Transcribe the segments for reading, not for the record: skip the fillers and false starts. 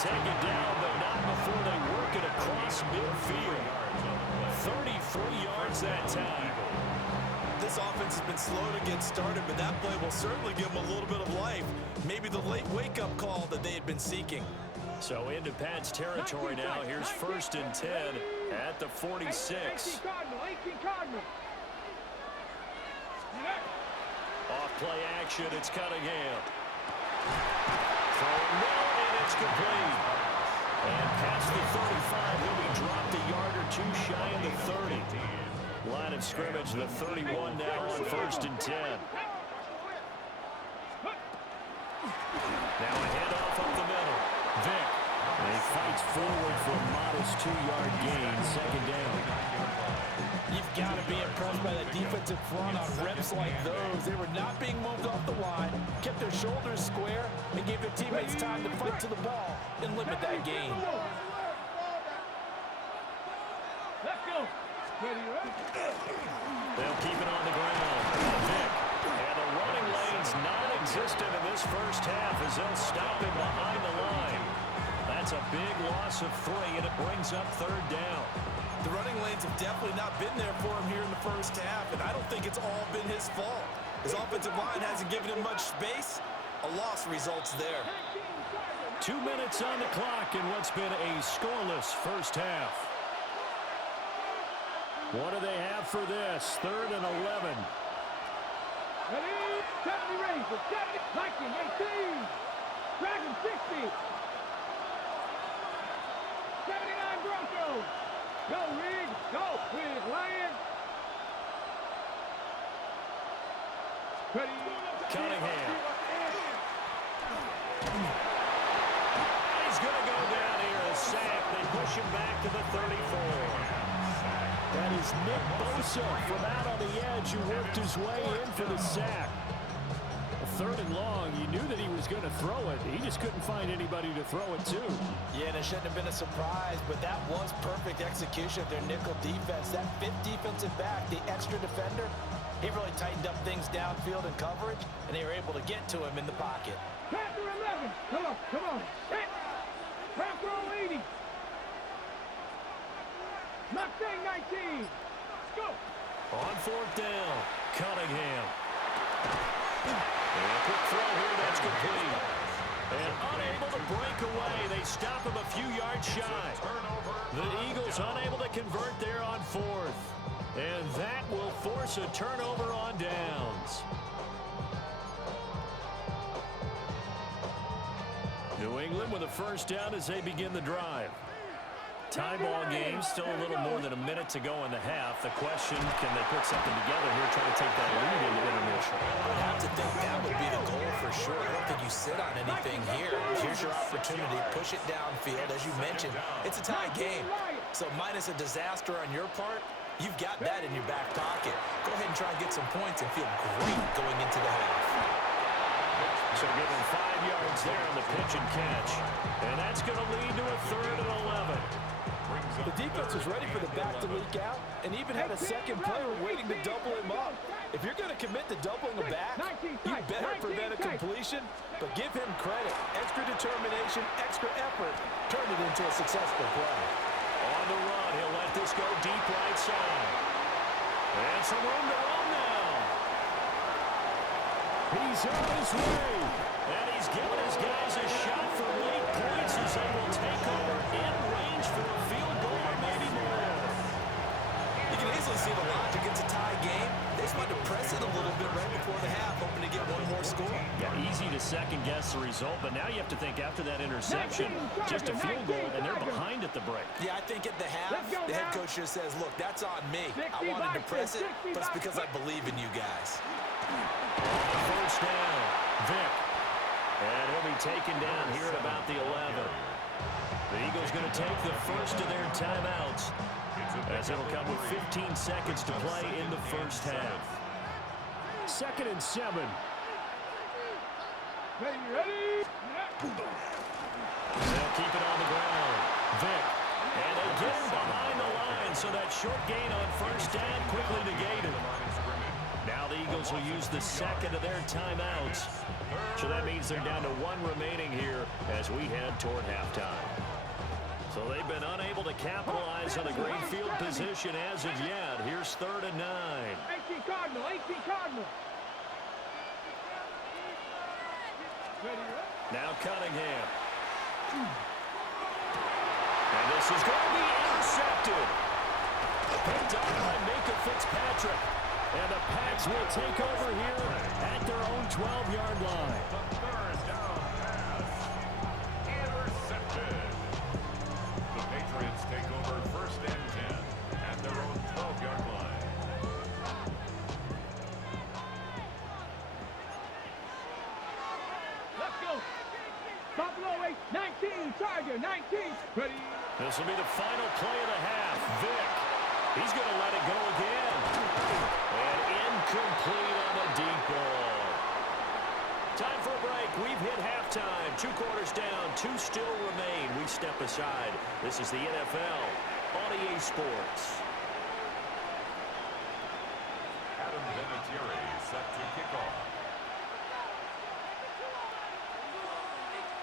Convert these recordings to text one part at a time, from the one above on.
take it down, but not before they work it across midfield. 33 yards that time. This offense has been slow to get started, but that play will certainly give them a little bit of life. Maybe the late wake-up call that they had been seeking. So into Pat's territory now. Here's 1st and 10 at the 46. Off play action, it's Cunningham. Throwing middle, and it's complete. And past the 35, he'll be dropped a yard or two shy of the 30. Line of scrimmage, the 31 now on 1st and 10. Now a handoff up the middle. Vick. And he fights forward for a modest 2-yard gain, 2nd down. You've got to be impressed by the defensive front on reps like those. They were not being moved off the line, kept their shoulders square, and gave their teammates time to fight to the ball and limit that gain. Let's go. They'll keep it on the ground. Vick. And the running lane's non-existent in this first half as they'll stop him behind the line. That's a big loss of 3, and it brings up 3rd down. The running lanes have definitely not been there for him here in the first half, and I don't think it's all been his fault. His offensive line hasn't given him much space. A loss results there. 2 minutes on the clock in what's been a scoreless first half. What do they have for this? 3rd and 11. Ready? 70 ready for 70. Viking 18. Dragon 60. 79 Broncos. Go, Reed. Go, Reed. Lions. Ready. Cunningham. He's going to go down here. A sack. They push him back to the 34. That is Nick Bosa from out on the edge who worked his way in for the sack. 3rd and long, you knew that he was going to throw it. He just couldn't find anybody to throw it to. Yeah, and it shouldn't have been a surprise, but that was perfect execution of their nickel defense. That 5th defensive back, the extra defender, he really tightened up things downfield in coverage, and they were able to get to him in the pocket. Panther 11. Come on, come on. Hit. Panther 80. Mustang 19. Go. On 4th down, Cunningham. And a quick throw here, that's complete. And unable to break away, they stop him a few yards shy. The Eagles unable to convert there on 4th. And that will force a turnover on downs. New England with a 1st down as they begin the drive. Tie ball game, still a little more than a minute to go in the half. The question, can they put something together here, try to take that lead into intermission? I would have to think that would be the goal for sure. I don't think you sit on anything here. Here's your opportunity. Push it downfield. As you mentioned, it's a tie game. So minus a disaster on your part, you've got that in your back pocket. Go ahead and try and get some points and feel great going into the half. So give him 5 yards there on the pitch and catch. And that's going to lead to a 3rd and 11. The defense was ready for the back to leak out and even had a second player waiting to double him up. If you're going to commit to doubling a back, you better prevent a completion, but give him credit. Extra determination, extra effort, turn it into a successful play. On the run, he'll let this go deep right side. And some room to run now. He's on his way. And he's giving his guys a shot for late points as they will take over in range for a field goal or maybe more. You can easily see the logic. It's a tie game. They just wanted to press it a little bit right before the half, hoping to get one more score. Yeah, easy to second-guess the result, but now you have to think after that interception, just a field goal, and they're behind at the break. Yeah, I think at the half, the head coach just says, look, that's on me. I wanted to press it, but it's because I believe in you guys. 1st down, Vick. And he'll be taken down here at about the 11. The Eagles going to take the first of their timeouts as it'll come with 15 seconds to play in the first half. 2nd and 7. Ready? They'll keep it on the ground. Vick. And they get him behind the line, so that short gain on 1st down quickly negated. Now the Eagles will use the second of their timeouts. So that means they're down to 1 remaining here as we head toward halftime. So they've been unable to capitalize on a great field position as of yet. Here's 3rd and 9. 18 Cardinal, 18 Cardinal. Now Cunningham. And this is going to be intercepted. Picked up by Minka Fitzpatrick. And the Pats will take over here at their own 12-yard line. The 3rd down pass. Intercepted. The Patriots take over 1st and 10 at their own 12-yard line. Let's go. Buffalo 8, 19, Charger 19. Ready. This will be the final play of the half. Vick. He's going to let it go again. And incomplete on the deep ball. Time for a break. We've hit halftime. 2 quarters down. 2 still remain. We step aside. This is the NFL on EA Sports. Adam Vinatieri set to kick off.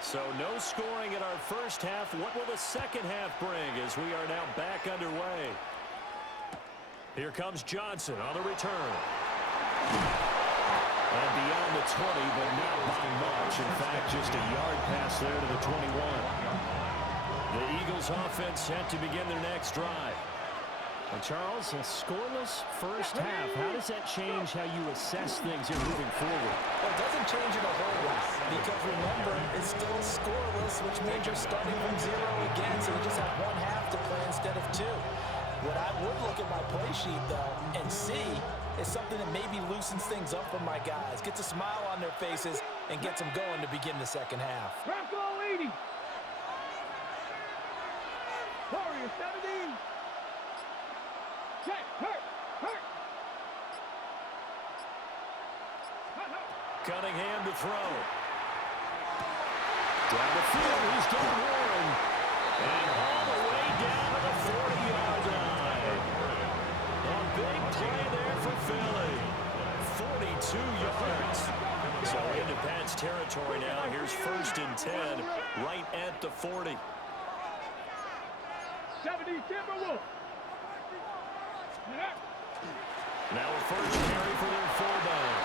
So no scoring in our first half. What will the second half bring as we are now back underway? Here comes Johnson on the return. And beyond the 20, but not by much. In fact, just a yard pass there to the 21. The Eagles offense set to begin their next drive. And Charles, a scoreless first half. How does that change how you assess things here moving forward? Well, it doesn't change it a whole lot because remember, it's still scoreless, which means you're starting from 0 again, so you just have 1 half to play instead of 2. What I would look at my play sheet, though, and see is something that maybe loosens things up for my guys, gets a smile on their faces, and gets them going to begin the second half. Bronco 80. Warrior 17. Check, hurt. Cunningham to throw. Down the field, he's got Warren. And all the way down to the 40-yard line. A big play there for Philly. 42 yards. So into Pat's territory now. Here's 1st and 10, right at the 40. 70 Timberwolves. Now a first carry for their fullback.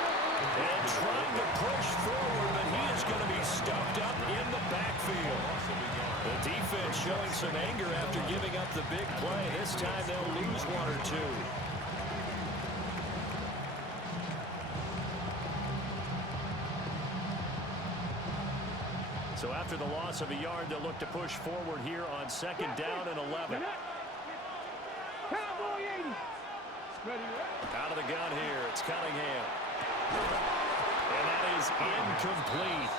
And trying to push forward, but he is going to be stuffed up in the backfield. The defense showing some anger after giving up the big play. This time they'll lose 1 or 2. So after the loss of a yard, they'll look to push forward here on 2nd down and 11. Cowboy 80. Ready. Out of the gun here, it's Cunningham. And that is incomplete.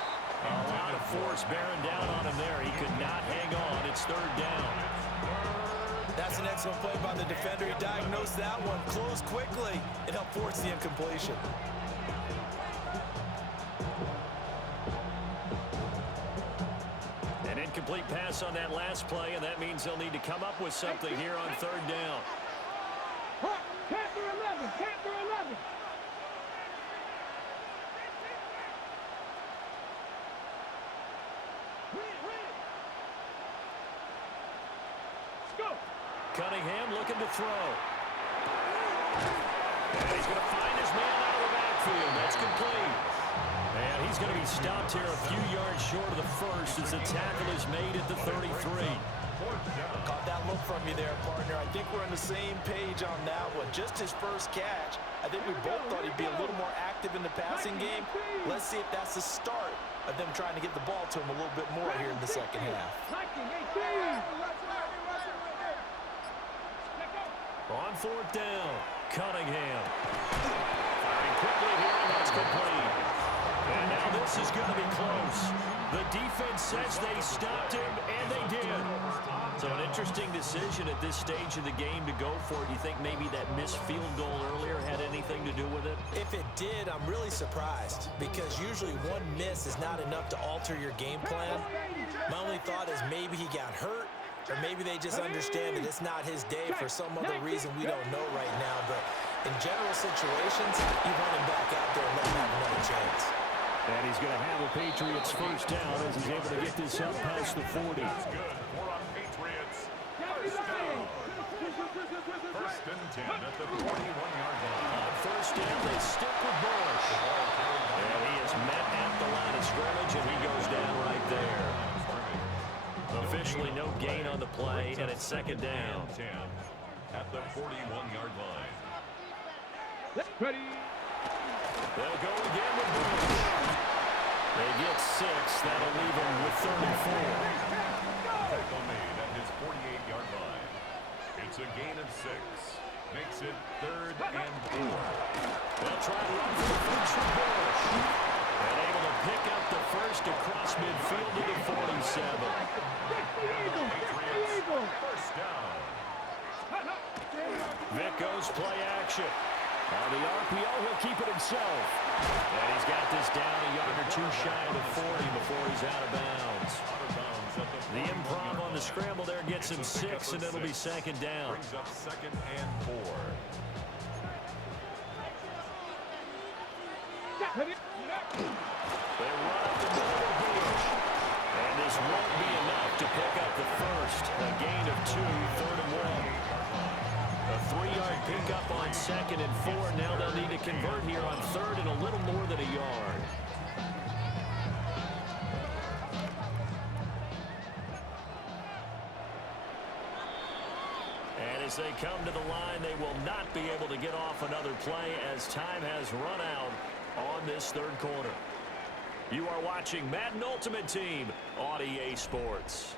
A lot of force bearing down on him there. He could not hang on. It's 3rd down. That's an excellent play by the defender. He diagnosed that one, closed quickly, and helped force the incompletion. An incomplete pass on that last play, and that means they'll need to come up with something here on 3rd down. Panther 11. Panther 11. Go. Cunningham looking to throw. And he's going to find his man out of the backfield. That's complete. And he's going to be stopped here a few yards short of the first as the tackle is made at the 33. Caught that look from you there, partner. I think we're on the same page on that one. Just his first catch. I think we both thought he'd be a little more active in the passing game. Let's see if that's the start of them trying to get the ball to him a little bit more here in the second half. On 4th down, Cunningham. Firing quickly here, and that's complete. And now this is going to be close. The defense says they stopped him, and they did. So an interesting decision at this stage of the game to go for it. Do you think maybe that missed field goal earlier had anything to do with it? If it did, I'm really surprised because usually one miss is not enough to alter your game plan. My only thought is maybe he got hurt, or maybe they just understand that it's not his day for some other reason we don't know right now. But In general situations, you run him back out there and let him have another chance. And he's going to have a Patriots first down as he's able to get this up past the 40. That's good. More on Patriots. First down. First and 10 at the 41-yard line. On first down, they stick with Bush. And he is met at the line of scrimmage, and he goes down right there. Officially no gain on the play, and it's second down. 10 at the 41-yard line. Ready. They'll go again with Bush. They get 6. That'll leave them with 34. Tackle made at his 48-yard line. It's a gain of 6. Makes it 3rd and 4. They'll try to run for the first from Bush. And able to pick up the first across midfield to the 47. First down. Vic goes play action. On the RPO, he'll keep it himself. And he's got this down a yard or two shy of the 40 before he's out of bounds. The improv on the scramble there gets him 6, and it'll be second down. Brings up 2nd and 4. They run up the middle of Bush. And this won't be enough to pick up the first. A gain of 2, 3rd and 1. A 3-yard pickup on 2nd and 4. Now they'll need to convert here on 3rd and a little more than a yard. And as they come to the line, they will not be able to get off another play as time has run out on this 3rd quarter. You are watching Madden Ultimate Team on EA Sports.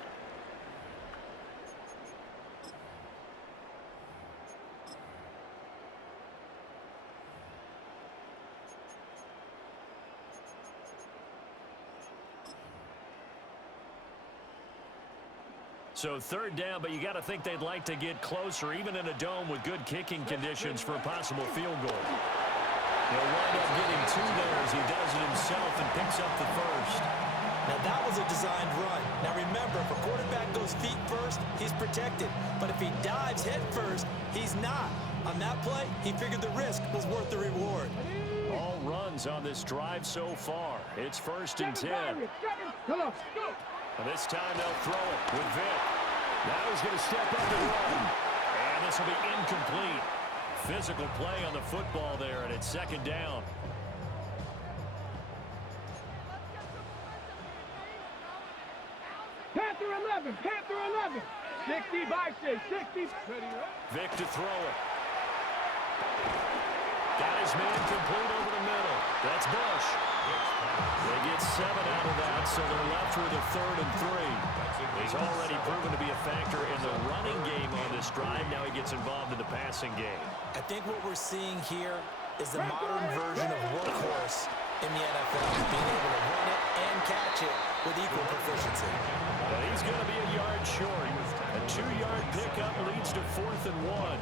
So 3rd down, but you got to think they'd like to get closer, even in a dome with good kicking conditions for a possible field goal. He'll wind up getting 2 there as he does it himself and picks up the first. Now, that was a designed run. Now, remember, if a quarterback goes feet first, he's protected. But if he dives head first, he's not. On that play, he figured the risk was worth the reward. All runs on this drive so far. It's 1st and 10. And this time they'll throw it with Vic. Now he's going to step up and run. And this will be incomplete. Physical play on the football there, and it's 2nd down. Panther 11. 60 by 6. 60. Vic to throw it. Got his man complete over the middle. That's Bush. They get 7 out of that, so they're left with a 3rd and 3. He's already proven to be a factor in the running game on this drive. Now he gets involved in the passing game. I think what we're seeing here is the modern version of workhorse in the NFL, being able to run it and catch it with equal proficiency. But he's going to be a yard short. A 2-yard pickup leads to 4th and 1.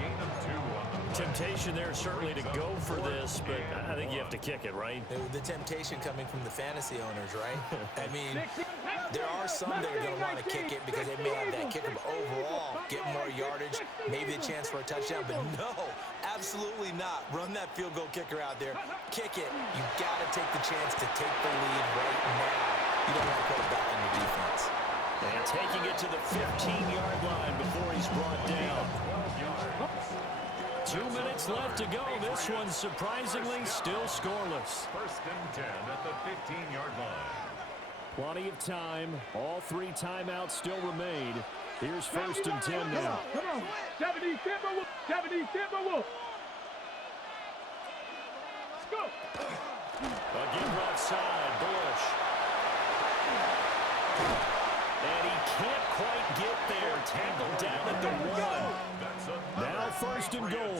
Temptation there certainly to go for this, but I think you have to kick it, right? The temptation coming from the fantasy owners, right? I mean, there are some that are going to want to kick it because they may have that kicker, but overall, get more yardage, maybe a chance for a touchdown, but no, absolutely not. Run that field goal kicker out there. Kick it. You got to take the chance to take the lead right now. You don't want to put it back on your defense. And taking it to the 15-yard line before he's brought down. 2 minutes left to go. This one surprisingly still scoreless. 1st and 10 at the 15-yard line. Plenty of time. All 3 timeouts still remain. Here's 1st and 10 now. Come on. 70 Timberwolves. 70 Timberwolves. Go. Again, left side, Bush. And he can't quite get there. Tackled down at the 1. Now 1st and goal.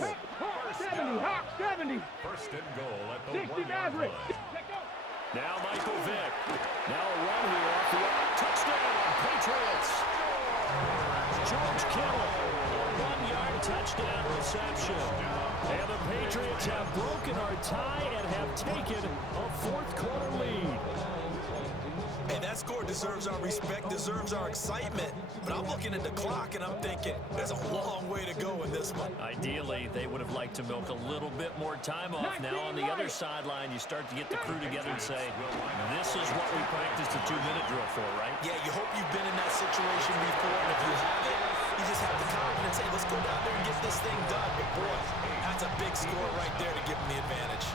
70, Hawk, 70. 1st and goal at the 60 1-yard Maverick. line. Now Michael Vick. Now a run here off the touchdown, Patriots. George Kittle, a 1-yard touchdown reception. And the Patriots have broken our tie and have taken a 4th quarter lead. Hey, that scored score deserves our respect, deserves our excitement. But I'm looking at the clock, and I'm thinking there's a long way to go in this one. Ideally, they would have liked to milk a little bit more time off. Now on the other sideline, you start to get the crew together and say, this is what we practiced the 2-minute drill for, right? Yeah, you hope you've been in that situation before, and if you haven't, you just have the confidence, hey, let's go down there and get this thing done. But boy, that's a big score right there to give them the advantage.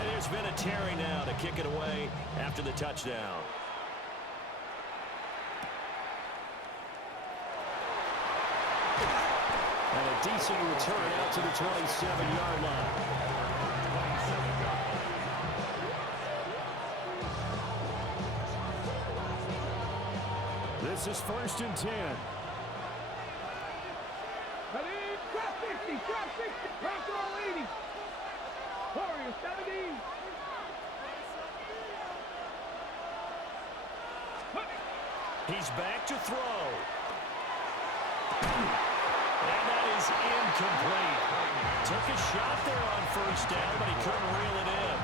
And there's Vinatieri now to kick it away after the touchdown. And a decent return out to the 27-yard line. This is 1st and 10. Drop 60, drop 60, drop all 80. Warriors 17. He's back to throw. And that is incomplete. Took a shot there on 1st down, but he couldn't reel it in.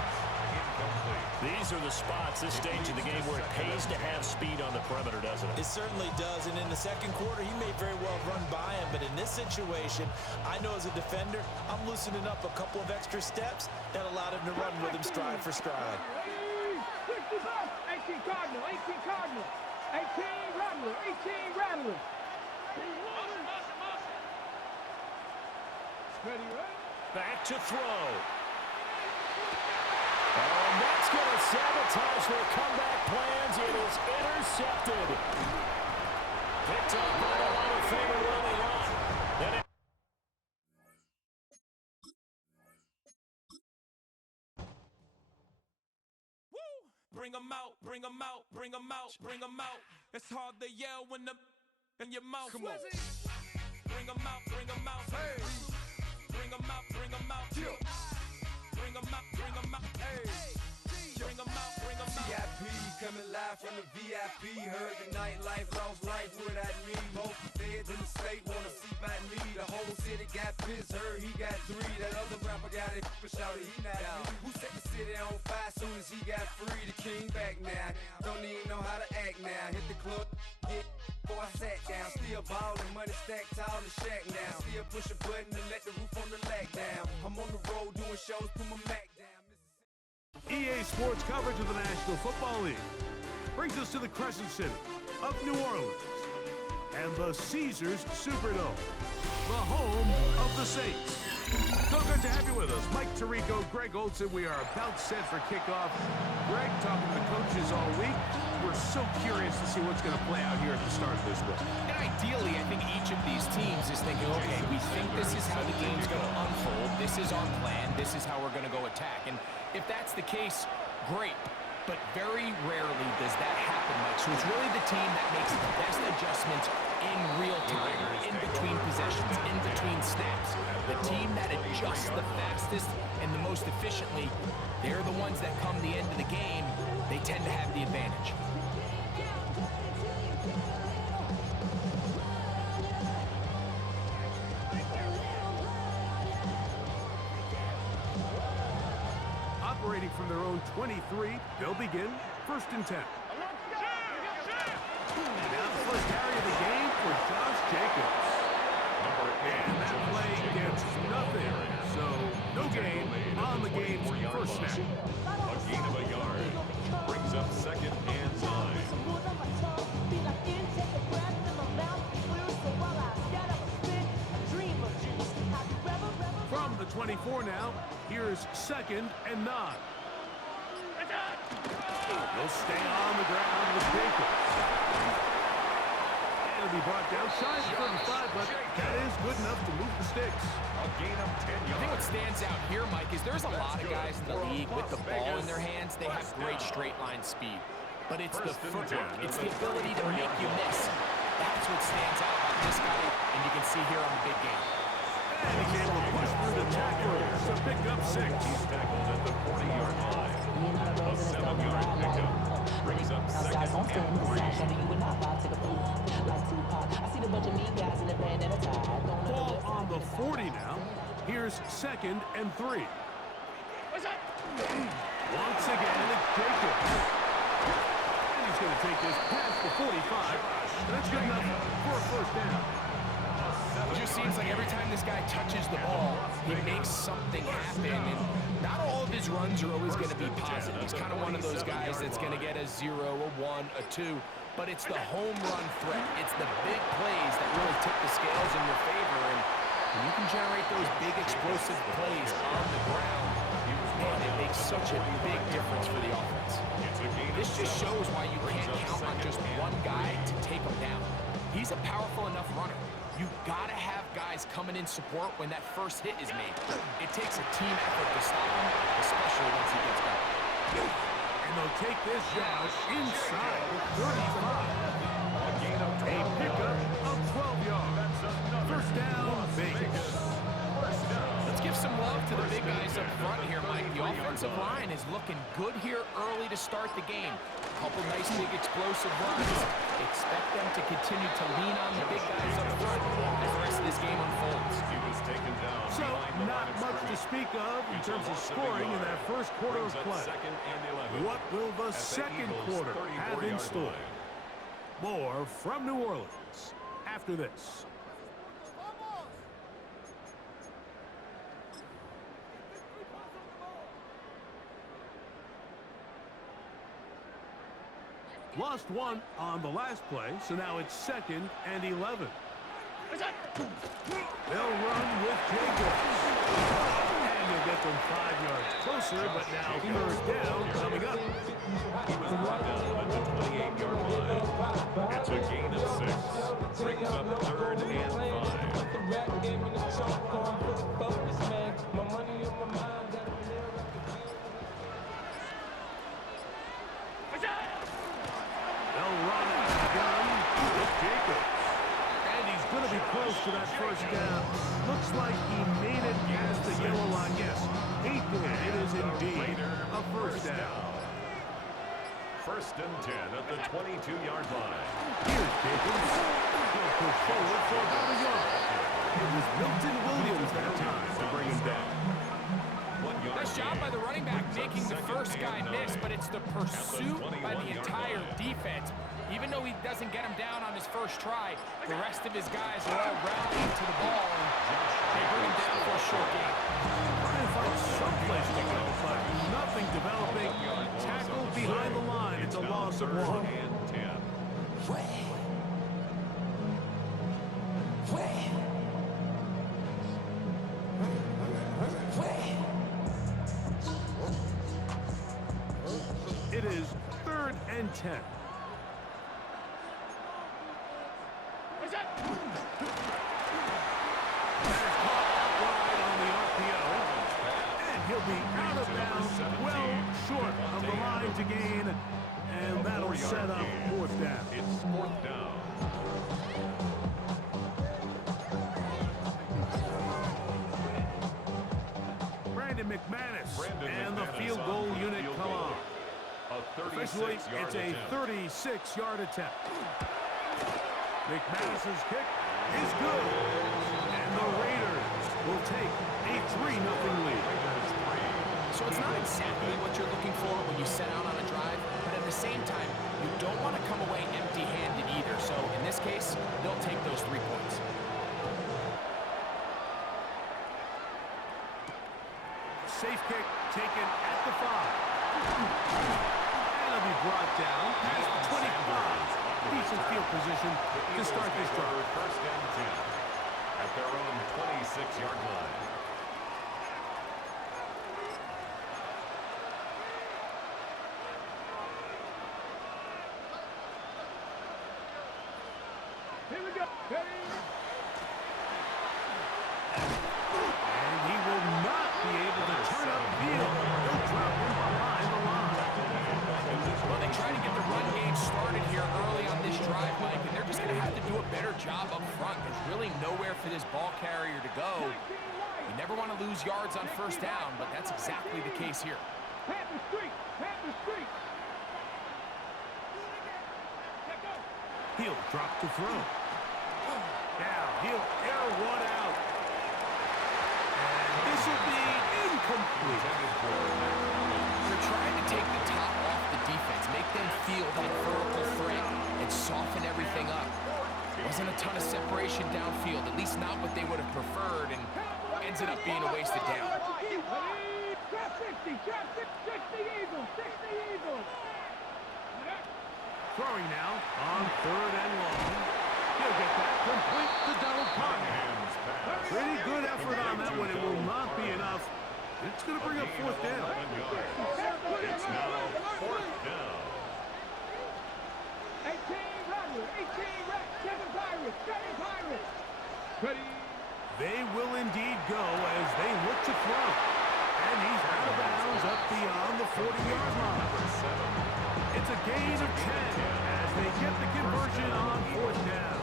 These are the spots, this stage of the game, where it pays to have speed on the perimeter, doesn't it? It certainly does, and in the second quarter, he may very well run by him, but in this situation, I know as a defender, I'm loosening up a couple of extra steps that allowed him to run with him stride for stride. 18 Cardinal, 18 Cardinal, 18 Rattler, 18 Rattler. Ready, right? Back to throw. And that's going to sabotage their comeback plans. It is intercepted. Picked up by the Hall of Famer early on. Bring them out, bring them out, bring them out, bring them out. It's hard to yell when the in your mouth. Come on. Bring them out, bring them out. Hey. Bring them out, bring them out. Bring them out, bring them out. Hey. Bring them out, bring them out. VIP coming live from the VIP. Heard the nightlife, lost life without me. Most feds in the state wanna see by me. The whole city got pissed, heard he got 3. That other rapper got it, but shouted he not out. Who set the city on fire soon as he got free? The king back now, don't even know how to act now. Hit the club, hit. Before I sat down, still ballin', money stacked tall in shack now. Still push a button to let the roof on the lag down. I'm on the road doing shows, put my Mac down. EA Sports coverage of the National Football League brings us to the Crescent City of New Orleans and the Caesars Superdome, the home of the Saints. So good to have you with us. Mike Tirico, Greg Olsen. We are about set for kickoff. Greg talking to the coaches all week. We're so curious to see what's going to play out here at the start of this week. And ideally, I think each of these teams is thinking, okay, we think this is how the game's going to unfold. This is our plan. This is how we're going to go attack. And if that's the case, great. But very rarely does that happen, Mike. So it's really the team that makes the best adjustments in real time, in between possessions, in between snaps. The team that adjusts the fastest and the most efficiently, they're the ones that come the end of the game. They tend to have the advantage. Operating from their own 23, they'll begin 1st and 10. And now the first carry of the game for Josh Jacobs. And that play gets nothing. So no gain on the game's first snap. A gain of a yard. Brings up 2nd and 9. From the 24 now, here's 2nd and 9. He'll stay on the ground with Jacobs. And it'll be brought down shy of 35, but that is good enough to move the sticks. A gain of 10 yards. I think what stands out here, Mike, is there's a lot of guys in the league with the ball in their hands. They have great straight line speed. But it's the footwork. It's the ability to make you miss. That's what stands out about this guy, and you can see here on the big game. And he's able to push through the tacklers to pick up 6. He's tackled at the 40-yard line. A 7-yard pickup. Brings up 2nd and 3. Ball on the 40 now. Here's 2nd and 3. Once again, it's Jacobs. And he's going to take this past the 45. That's good enough for a first down. It just seems like every time this guy touches the ball, he makes something happen. And not all of his runs are always going to be positive. He's kind of one of those guys that's going to get a 0, a 1, a 2. But it's the home run threat. It's the big plays that really tip the scales in your favor. And when you can generate those big explosive plays on the ground, man, it makes such a big difference for the offense. This just shows why you can't count on just one guy to take him down. He's a powerful enough runner. You've got to have guys coming in support when that first hit is made. It takes a team effort to stop him, especially once he gets going. And they'll take this down inside the 35. A pickup of 12 yards. First down, Vegas. Let's give some love to the big guys up front here, Mike. The offensive line is looking good here early to start the game. A couple nice big explosive runs. Expect them to continue to lean on the big guys up front as the rest of this game unfolds. So, not much to speak of in terms of scoring in that first quarter of play. What will the second quarter have in store? More from New Orleans after this. Lost one on the last play, so now it's 2nd and 11. They'll run with Jacobs. And they'll get them 5 yards closer, but now third down coming up. He was brought down at the 28-yard line. It's a gain of 6. Brings up 3rd and 5. They'll run out of the gun with Jacobs. And he's going to be close to that first down. Looks like he made it past the yellow line. Yes, he did. It is indeed a first down. 1st and 10 at the 22-yard line. Here's Jacobs. He'll push forward for about a yard. It was Milton Williams that time to bring him down. Nice job by the running back making the first guy miss, but it's the pursuit by the entire defense. Even though he doesn't get him down on his first try, the rest of his guys are all rallying to the ball, and they bring him down for a short game. Trying to find someplace to go, but nothing developing. Tackled behind the line. It's a loss of 1. It is 3rd and 10. He'll be out of bounds, well short of the line to gain, and that'll set up 4th down. It's 4th down. Brandon McManus and the field goal unit come on. Officially, it's a 36-yard attempt. McManus's kick is good, and the Raiders will take a 3-0 lead. So it's not exactly what you're looking for when you set out on a drive, but at the same time, you don't want to come away empty-handed either. So in this case, they'll take those 3 points. Safe kick taken at the 5. And it'll be brought down past the 25. Decent field position to start this drive. 1st and 10 at their own 26-yard line. Here we go. And he will not be able to turn up field. He'll drop him behind the line. Well, they try to get the run game started here early on this drive, Mike, and they're just going to have to do a better job up front. There's really nowhere for this ball carrier to go. You never want to lose yards on 1st down, but that's exactly the case here. Panther streak. Panther streak. He'll drop to throw. Now he'll air one out. And this will be complete. They're trying to take the top off the defense, make them feel that vertical threat, and soften everything up. Wasn't a ton of separation downfield, at least not what they would have preferred, and ends up being a wasted down. Drop 60, drop 60 Eagles, 60 Eagles. Throwing now on 3rd and long. He'll get that complete to Donald Parham. Pretty good effort on that one. It will not be enough. It's going to bring up 4th down. It's now 4th down. 18 Roger, 18 Rex, 7 Pirates, 7 Pirates. Ready. They will indeed go as they look to throw. And he's out of bounds up beyond the 40-yard line. It's a gain of 10 as they get the conversion on 4th down.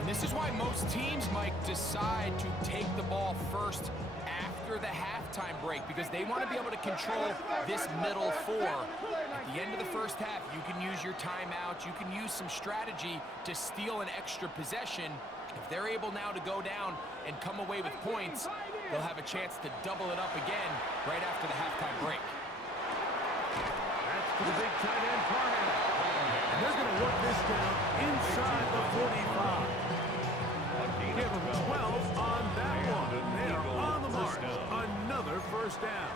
And this is why most teams, Mike, decide to take the ball first after the halftime break, because they want to be able to control this middle 4. At the end of the first half, you can use your timeout, you can use some strategy to steal an extra possession. If they're able now to go down and come away with points, they'll have a chance to double it up again right after the halftime break. That's to the big tight end, Parham. And they're going to work this down inside the 45. Give them 12 on that one. They are on the mark. Another 1st down.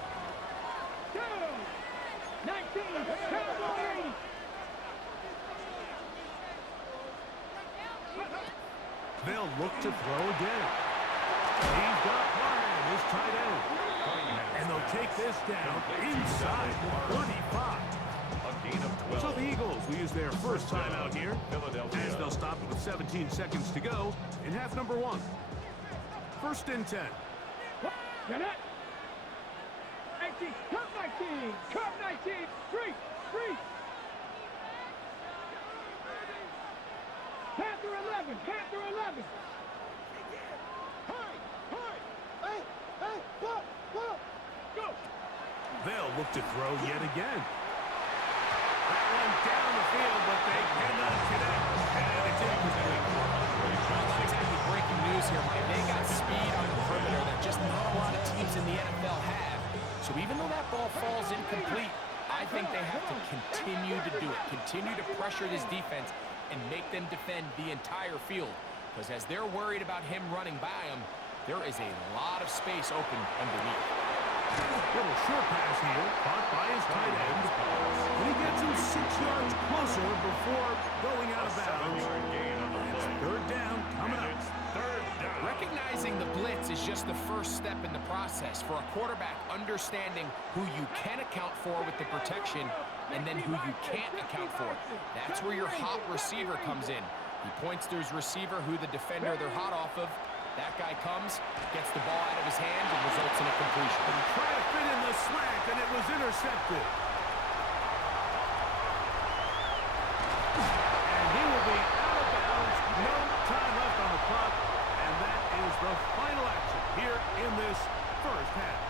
19, Cowboy 80. They'll look to throw again. He's got Parham, his tight end. And they'll take this down inside the 35. So the Eagles will use their first timeout here, as they'll stop it with 17 seconds to go in half number 1. 1st and 10. Get it. 19, Cup 19, Cup 19, 3. Panther 11, Panther 11. Go. They'll look to throw yet again. That one down the field, but they cannot connect. And it's incomplete. Not exactly breaking news here, Mike. They got speed on the perimeter that just not a lot of teams in the NFL have. So even though that ball falls incomplete, I think they have to continue to do it. Continue to pressure this defense and make them defend the entire field. Because as they're worried about him running by them, there is a lot of space open underneath. Little short pass here, caught by his tight end. And he gets him 6 yards closer before going out of bounds. It's 3rd down coming up. Recognizing the blitz is just the first step in the process for a quarterback, understanding who you can account for with the protection and then who you can't account for. That's where your hot receiver comes in. He points to his receiver, who the defender they're hot off of. That guy comes, gets the ball out of his hand, and results in a completion. He tried to fit in the slant, and it was intercepted. And he will be out of bounds. No time left on the clock. And that is the final action here in this first half.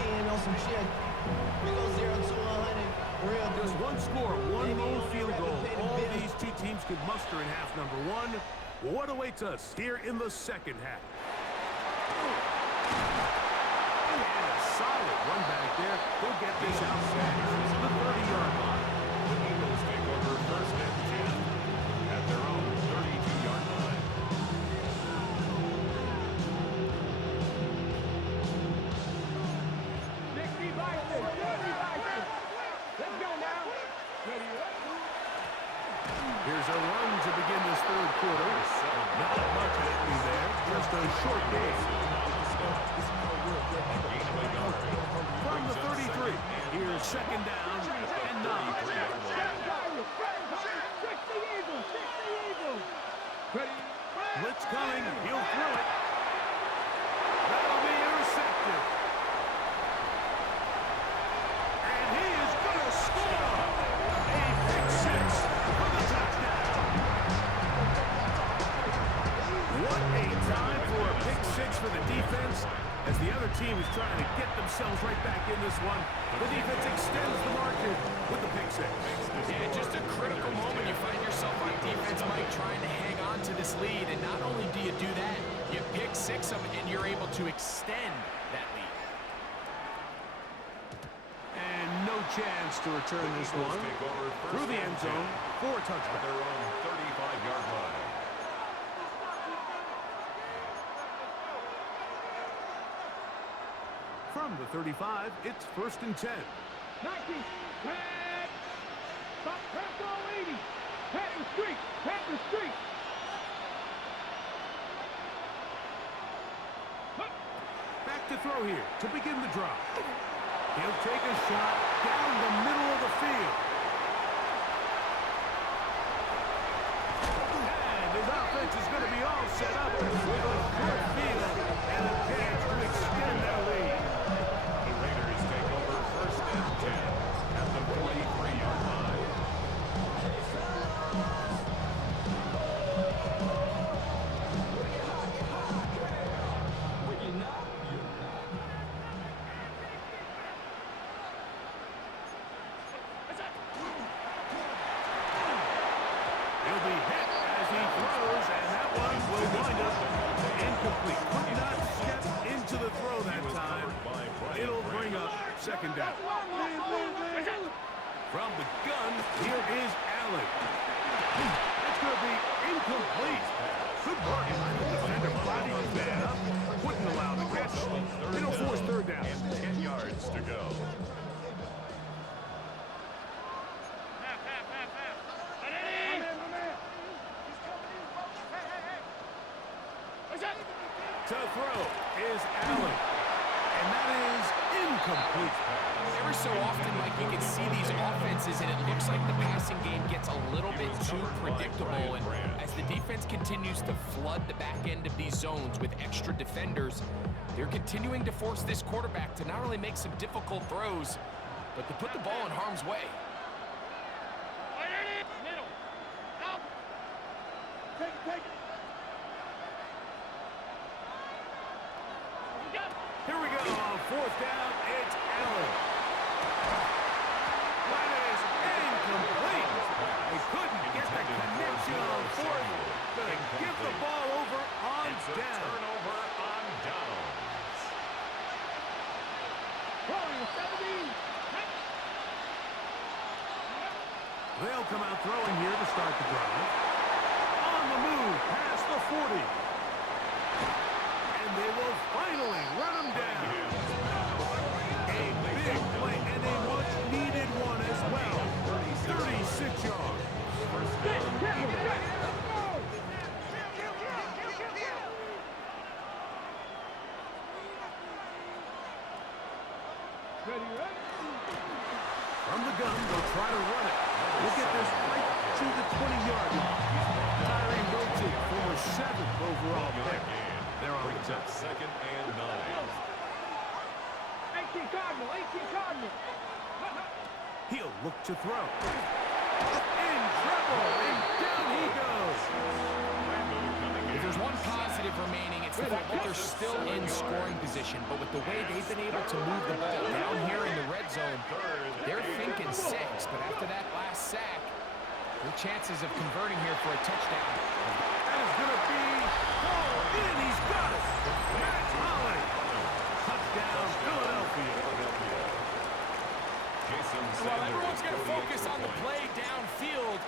Getting on some shit. We go 0 to 100. Real Just one score, one lone field goal. All these two teams could muster in half number 1. What awaits us here in the second half? And a solid run back there. He'll get this outside the 30-yard line. The Eagles take over 1st and 10 at their own 32-yard line. Let's go now. Here's a run to begin this 3rd quarter. Not much happening there, just a short game. From the 33, here's 2nd down and 9. Blitz coming, he'll throw it. That'll be intercepted. And he is going to score. A pick 6 for the touchdown. What a time for a pick 6 for the defense. As the other team is trying to get themselves right back in this one, the defense extends the margin with the pick 6. Yeah, just a critical moment. You find yourself on defense, Mike, trying to hang on to this lead. And not only do you do that, You pick 6 them, and you're able to extend that lead. And no chance to return this one. Through the end zone for a touchdown. At their own 35-yard line. From the 35, it's 1st and 10. 19, pat, stop, pass all 80, pat the street, pat the street. Back to throw here to begin the drive. He'll take a shot down the middle of the field. And his offense is going to be all set up with a short field and a chance to extend their lead. The Raiders take over 1st and 10 at the 43-yard line. He'll be hit as he throws, and that one will wind up incomplete. Could not step into the throw that time. It'll bring up 2nd down. From the gun, here is Allen. It's going to be incomplete. Good work by the defender. Body the man up. Wouldn't allow the catch. It'll force 3rd down. And 10 yards to go. To throw is Allen. And that is incomplete. Every so often, Mike, you can see these offenses, and it looks like the passing game gets a little bit too predictable. And as the defense continues to flood the back end of these zones with extra defenders, they're continuing to force this quarterback to not only make some difficult throws, but to put the ball in harm's way. Here we go. 4th down. It's Allen. That is incomplete. They couldn't get the connection on 4th. Going to give the ball over on down. Turnover on downs. They'll come out throwing here to start the drive. On the move past the 40. And they will finally run him down. A big play and a much-needed one as well. 36 yards. From the gun, they'll try to run it. We'll get this right to the 20-yard line. Tyree Roach, former 7th overall pick. They're on the top. 2nd and 9. 18 Cardinal. He'll look to throw. In trouble, and down he goes. If there's one positive remaining, it's the fact that they're still in scoring position. But with the way they've been able to move the ball down here in the red zone, they're thinking 6. But after that last sack, their chances of converting here for a touchdown. That is going to be ball in. He's got it. Matt Holly. Touchdown, Philadelphia. While everyone's going to focus on the play downfield,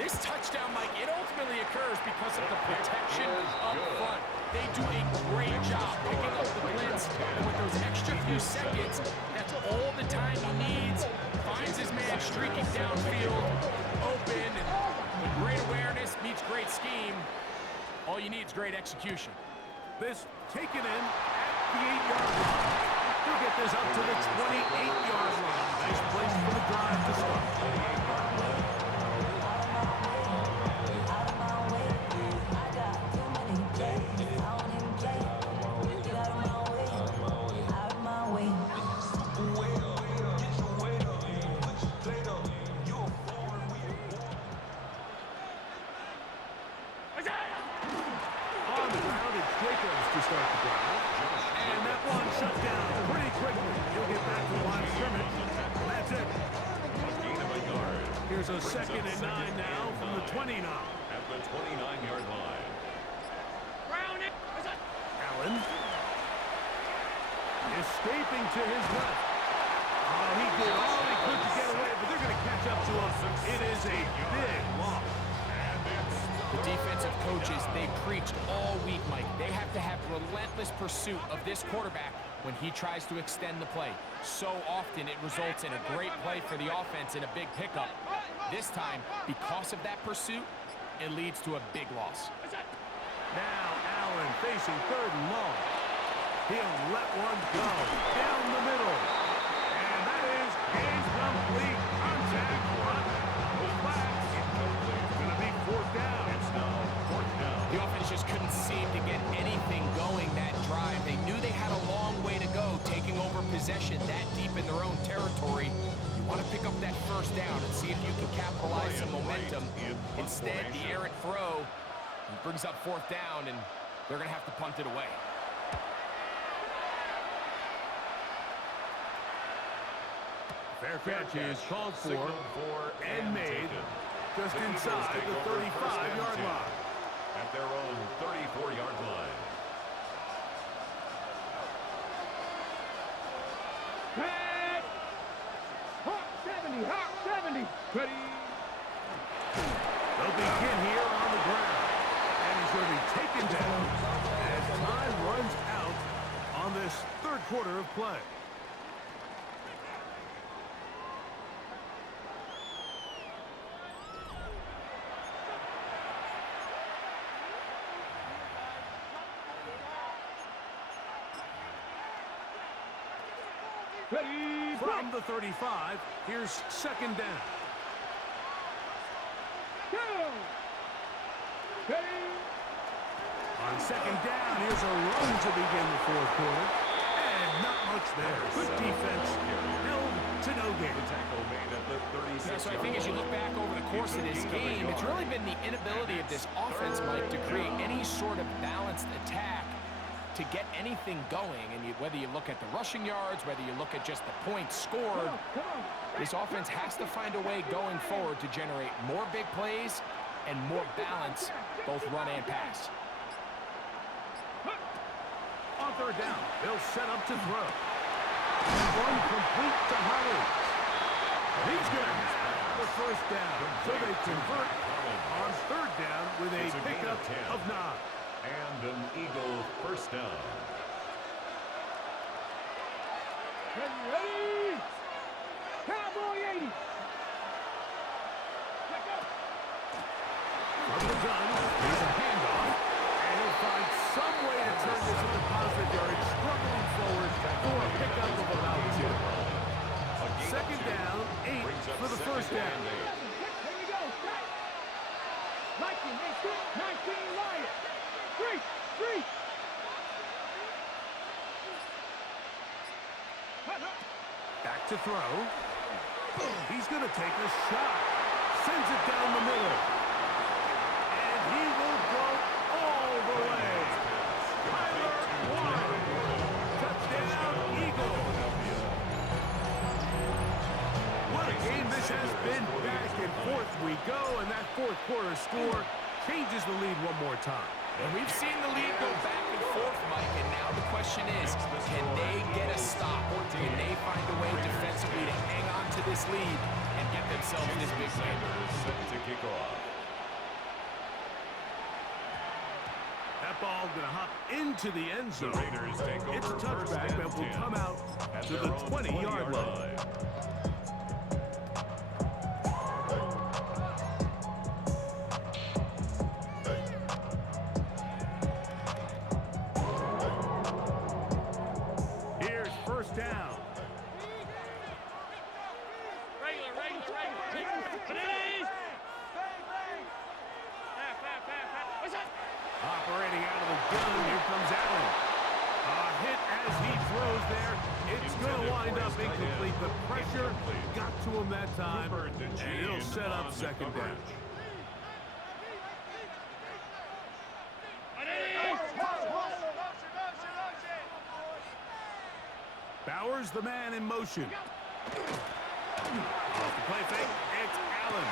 this touchdown, Mike, it ultimately occurs because of the protection up front. They do a great job picking up the blitz, and with those extra few seconds, that's all the time he needs. Finds his man streaking downfield, open, and with great awareness meets great scheme. All you need is great execution. This taken in at the 8-yard line. He'll get this up to the 28-yard line. Nice place for the drive to start. On the ground, it's Jacobs to start the drive. And that one shut down pretty quickly. He'll get back to the line of scrimmage. That's it. Here's a 2nd and 9 now from the 29. At the 29-yard line. Allen. Escaping to his left. Oh, he did all he could to get away, but they're going to catch up to him. It is a big loss. The defensive coaches, they preached all week, Mike. They have to have relentless pursuit of this quarterback when he tries to extend the play. So often it results in a great play for the offense and a big pickup. This time, because of that pursuit, it leads to a big loss. Now Allen facing 3rd and long. He'll let one go down the middle. And that is incomplete contact. No flags. It's going to be 4th down. It's now 4th down. The offense just couldn't seem to get anything going that drive. They knew they had a long way to go, taking over possession that deep in their own territory. You want to pick up that 1st down and see if you can capitalize some momentum. Instead, the errant throw brings up 4th down, and they're going to have to punt it away. Fair catch is called for and made just inside the 35-yard line. At their own 34-yard line. Head! Hawk 70, Hawk 70. Ready? They'll begin here on the ground. And he's going to be taken down as time runs out on this 3rd quarter of play. Ready? From the 35, here's 2nd down. Go! Ready? On 2nd down, here's a run to begin the 4th quarter. And not much there. Good defense, held to no gain. Yeah, so I think as you look back over the course of this game, it's really been the inability of this offense, Mike, to create any sort of balanced attack to get anything going. And whether you look at the rushing yards, whether you look at just the points scored, this offense has to find a way going forward to generate more big plays and more balance, both run and pass. On 3rd down, they'll set up to throw. One complete to Hollins. He's going to have the 1st down. So they convert on 3rd down with a pickup of 9. And an Eagle 1st down. Ready? Cowboy 80. From the gun, here's a handoff. And he'll find some way to turn this into positive yardage, struggling forward for a pickup of about 2. 2nd down, 8 for the 1st down. Here we go. Like him, 19 Lions. 3. Back to throw. He's going to take a shot. Sends it down the middle. And he will go all the way. Touchdown, Eagle. What a game this has been. Back and forth we go, and that 4th quarter score changes the lead one more time. And we've seen the lead go back and forth, Mike, and now the question is, can they get a stop? Can they find a way defensively to hang on to this lead and get themselves this big win? Set to kick off. That ball going to hop into the end zone. Raiders take over. It's a touchback that will come out to the 20-yard line. Operating out of the gun, here comes Allen. A hit as he throws there. It's going to wind up incomplete. The pressure got to him that time, and it'll set up 2nd down. Bowers, the man in motion. Off the play fake, it's Allen.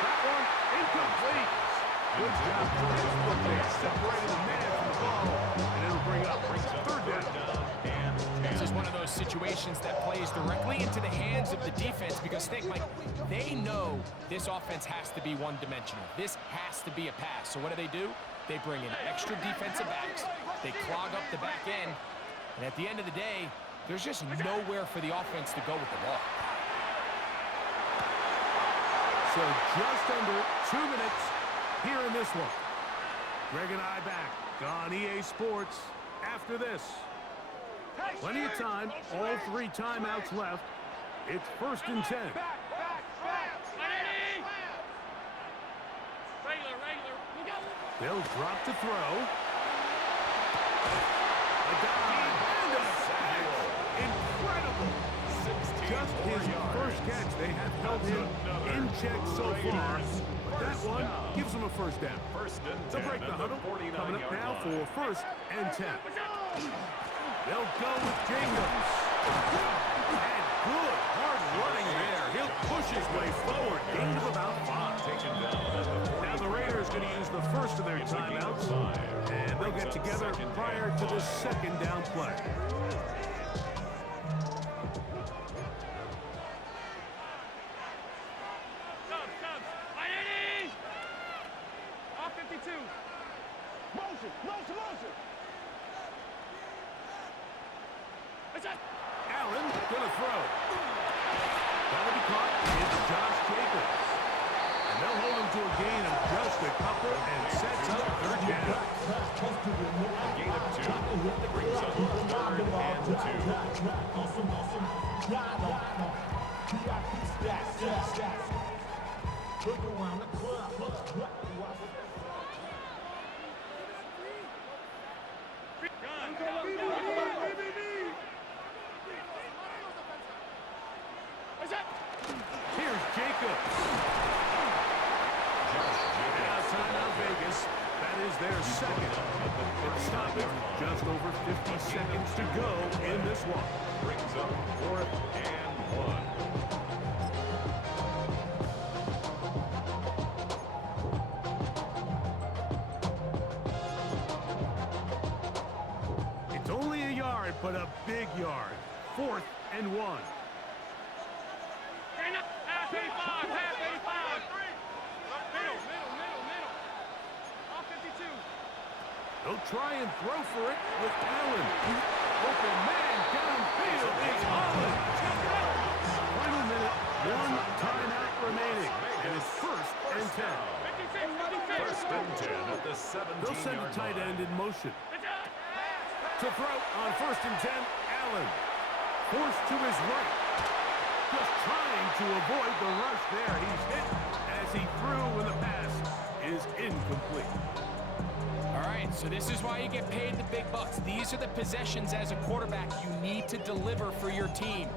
That one incomplete. Good job for his foot there. Separating the man from the ball, and it'll bring up third down. This is one of those situations that plays directly into the hands of the defense because think, Mike, they know this offense has to be one-dimensional. This has to be a pass. So what do? They bring in extra defensive backs. They clog up the back end. And at the end of the day, there's just nowhere for the offense to go with the ball. So just under 2 minutes here in this one. Greg and I back on EA Sports after this. Plenty of time, all 3 timeouts left. It's 1st and 10. They'll drop to throw. A dive and a sack. Incredible. Just his first catch. They have held him in check so far. But that one gives him a first down. They'll break the huddle. Coming up now for 1st and 10. They'll go with Jacobs. And good hard running there. He'll push his way forward. Gain of about 5. Now the Raiders going to use the first of their timeouts. And they'll get together prior to the 2nd down play. Allen gonna throw. That'll be caught. It's Josh Jacobs. And they'll hold him to a gain of just a couple and sets up 3rd down. A gain of 2 brings up 3rd Here's Jacobs. Now timeout Vegas. That is their 2nd. It'll stop it. Just over 50 seconds to go in this one. Brings up 4th and 1. It's only a yard, but a big yard. 4th and 1. They'll try and throw for it with Allen. Open man downfield is Holland. Final minute, 1 timeout remaining. And it's 1st and 10. 1st and 10 at the 17-yard line. They'll send the tight end in motion. To throw on 1st and 10, Allen. Forced to his right. Just trying to avoid the rush there. He's hit as he threw when the pass is incomplete. All right, so this is why you get paid the big bucks. These are the possessions as a quarterback you need to deliver for your team.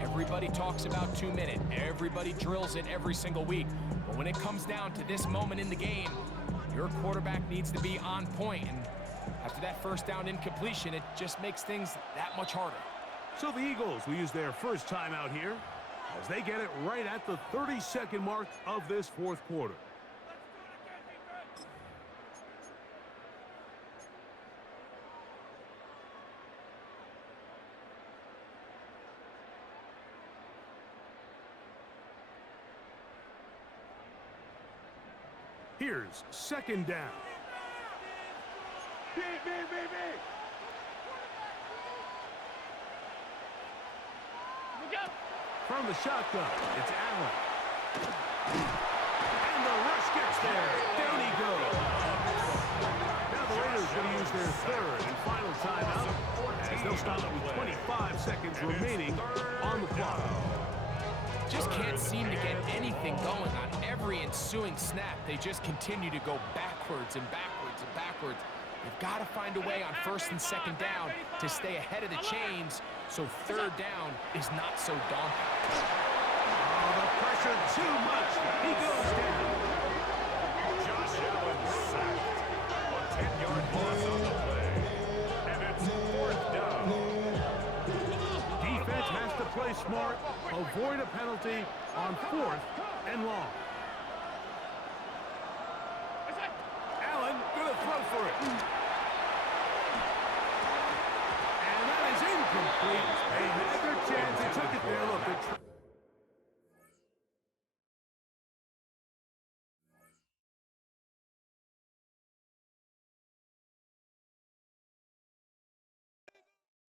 Everybody talks about 2 minutes. Everybody drills it every single week. But when it comes down to this moment in the game, your quarterback needs to be on point. And after that 1st down incompletion, it just makes things that much harder. So the Eagles will use their first timeout here as they get it right at the 30-second mark of this 4th quarter. Here's 2nd down. From the shotgun, it's Allen. And the rush gets there. Down he goes. Now the Raiders going to use their 3rd and final timeout as they'll stop it with 25 seconds remaining on the clock. Just can't seem to get anything going on every ensuing snap. They just continue to go backwards and backwards and backwards. You've got to find a way on 1st and 2nd down to stay ahead of the chains so 3rd down is not so daunting. Oh, the pressure too much. He goes down. Josh Allen sacked. A 10-yard loss on the play. And it's 4th down. Defense has to play smart, avoid a penalty on 4th and long. incomplete. They had their chance. They took it there. Look,